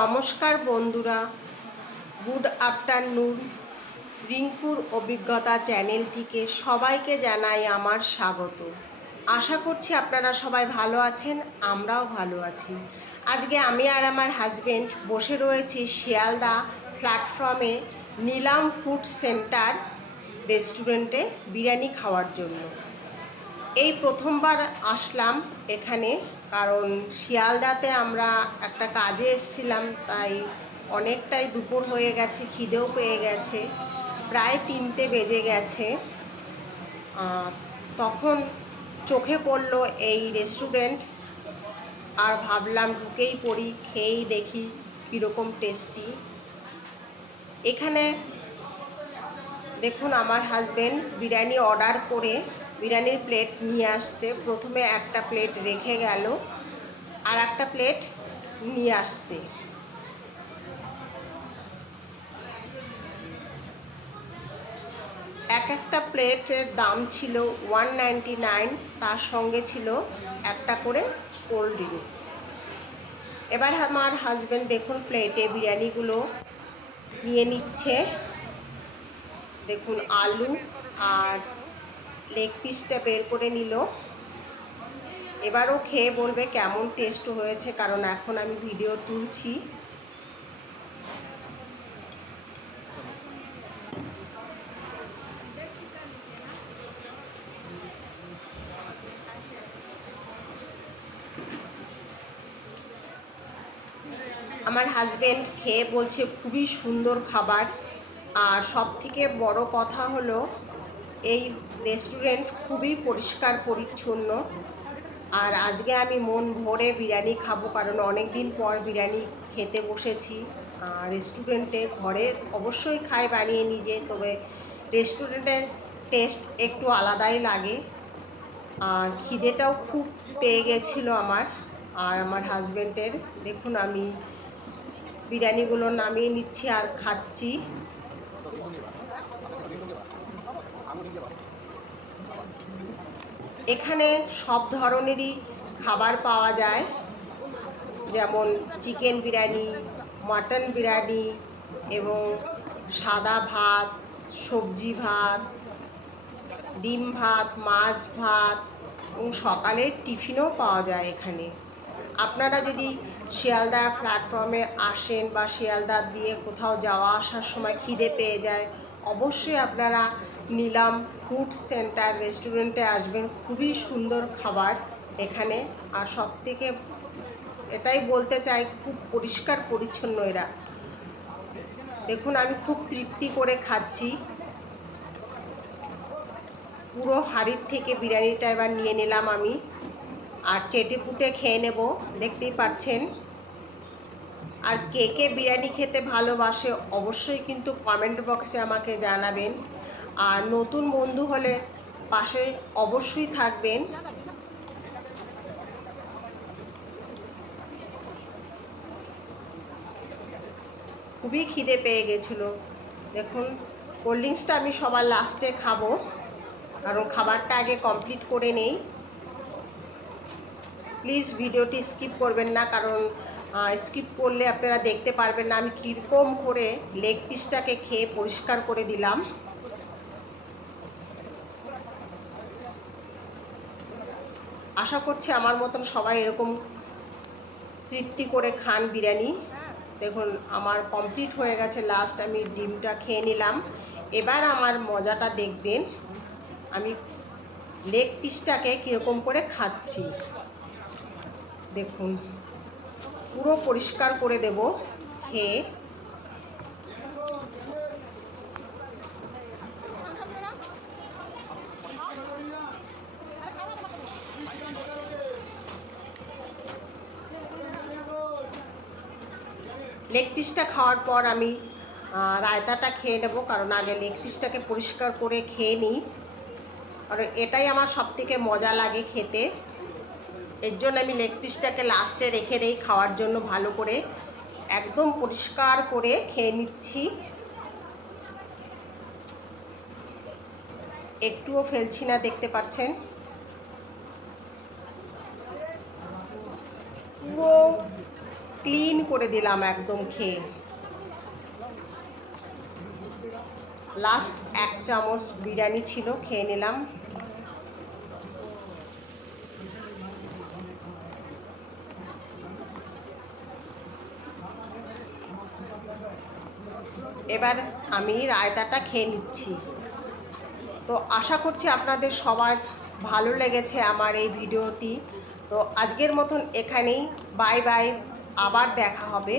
নমস্কার বন্ধুরা, good afternoon. রিঙ্কুর অভিজ্ঞতা চ্যানেল থেকে সবাইকে জানাই আমার স্বাগত। আশা করছি আপনারা সবাই ভালো আছেন, আমরাও ভালো আছি। আজকে আমি আর আমার হাজবেন্ড বসে রয়েছি শিয়ালদা প্ল্যাটফর্মে নিলাম ফুড সেন্টার রেস্টুরেন্টে বিরিয়ানি খাওয়ার জন্য। এই প্রথমবার আসলাম এখানে, কারণ শিয়ালদাতে আমরা একটা কাজে এসেছিলাম, তাই অনেকটাই দুপুর হয়ে গেছে, খিদেও পেয়ে গেছে, প্রায় তিনটে বেজে গেছে। তখন চোখে পড়ল এই রেস্টুরেন্ট, আর ভাবলাম ঢুকেই পড়ি, খেয়েই দেখি কীরকম টেস্টি। এখানে দেখুন আমার হাজবেন্ড বিরিয়ানি অর্ডার করে বিরিয়ানির প্লেট নিয়ে আসছে। প্রথমে একটা প্লেট রেখে গেল আর একটা প্লেট নিয়ে আসছে। এক একটা প্লেটের দাম ছিল ওয়ান নাইন তার সঙ্গে ছিল একটা করে কোল্ড ড্রিঙ্কস এবার আমার হাজবেন্ড দেখুন প্লেটে বিরিয়ানিগুলো নিয়ে নিচ্ছে। দেখুন আলু আর লেগ পিসটা বের করে নিল। এবারও খেয়ে বলবে কেমন টেস্ট হয়েছে, কারণ এখন আমি ভিডিও তুলছি। আমার হাজবেন্ড খেয়ে বলছে, খুবই সুন্দর খাবার। আর সব থেকে বড় কথা হলো, এই রেস্টুরেন্ট খুবই পরিষ্কার, পরিচ্ছন্ন। আর আজকে আমি মন ভরে বিরিয়ানি খাব, কারণ অনেক দিন পর বিরিয়ানি খেতে বসেছি। আর রেস্টুরেন্টে ঘরে অবশ্যই খাই, বানিয়ে নিজে তবে রেস্টুরেন্টের টেস্ট একটু আলাদাই লাগে। আর খিদেটাও খুব পেয়ে গেছিল আমার। আর আমার হাজবেন্ডের দেখুন আমি বিরিয়ানিগুলো নামিয়ে নিচ্ছি আর খাচ্ছি। এখানে সব ধরনেরই খাবার পাওয়া যায়। যেমন চিকেন বিরিয়ানি, মাটন বিরিয়ানি এবং সাদা ভাত, সবজি ভাত, ডিম ভাত, মাছ ভাত এবং সকালের টিফিনও পাওয়া যায় এখানে। আপনারা যদি শিয়ালদা প্ল্যাটফর্মে আসেন বা শিয়ালদা দিয়ে কোথাও যাওয়া আসার সময় খিদে পেয়ে যায়, অবশ্যই আপনারা নিলাম ফুড সেন্টার রেস্টুরেন্টে আসবেন। খুবই সুন্দর খাবার এখানে। আর সব থেকে এটাই বলতে চাই, খুব পরিষ্কার পরিচ্ছন্ন এরা। দেখুন, আমি খুব তৃপ্তি করে খাচ্ছি। পুরো হাড়ির থেকে বিরিয়ানিটা এবার নিয়ে নিলাম আমি। আর চেটে পুটে খেয়ে নেব, দেখতেই পাচ্ছেন। আর কে কে বিরিয়ানি খেতে ভালোবাসে, অবশ্যই কিন্তু কমেন্ট বক্সে আমাকে জানাবেন। আর নতুন বন্ধু হলে পাশে অবশ্যই থাকবেন। খুবই খিদে পেয়ে গেছিল। দেখুন, কোল্ড ড্রিঙ্কসটা আমি সবার লাস্টে খাব। কারণ খাবারটা আগে কমপ্লিট করে নেই। প্লিজ ভিডিওটি স্কিপ করবেন না, কারণ স্কিপ করলে আপনারা দেখতে পারবেন না। আমি কীরকম করে লেগ পিসটাকে খেয়ে পরিষ্কার করে দিলাম। আশা করছি আমার মতন সবাই এরকম তৃপ্তি করে খান বিরিয়ানি। দেখুন, আমার কমপ্লিট হয়ে গেছে। লাস্ট আমি ডিমটা খেয়ে নিলাম। এবার আমার মজাটা দেখবেন। আমি লেগ পিসটাকে কীরকম করে খাচ্ছি। দেখুন, পুরো পরিষ্কার করে দেব খেয়ে। লেগ পিসটা খাওয়ার পর আমি রায়তাটা খেয়ে নেব, কারণ আগে লেগ পিসটাকে পরিষ্কার করে খেয়ে নিই। কারণ এটাই আমার সব থেকে মজা লাগে খেতে। এর জন্য আমি লেগ পিসটাকে লাস্টে রেখে দিই খাওয়ার জন্য ভালো করে। একদম পরিষ্কার করে খেয়ে নিচ্ছি। একটুও ফেলছি না, দেখতে পাচ্ছেন? পুরো করে দিলাম একদম খেয়ে। লাস্ট এক চামচ বিরিয়ানি ছিল, খেয়ে নিলাম। এবার আমি রায়তাটা খেয়ে নিচ্ছি। তো আশা করছি আপনাদের সবার ভালো লেগেছে আমার এই ভিডিওটি। তো আজকের মতন এখানেই। Bye bye. আবার দেখা হবে।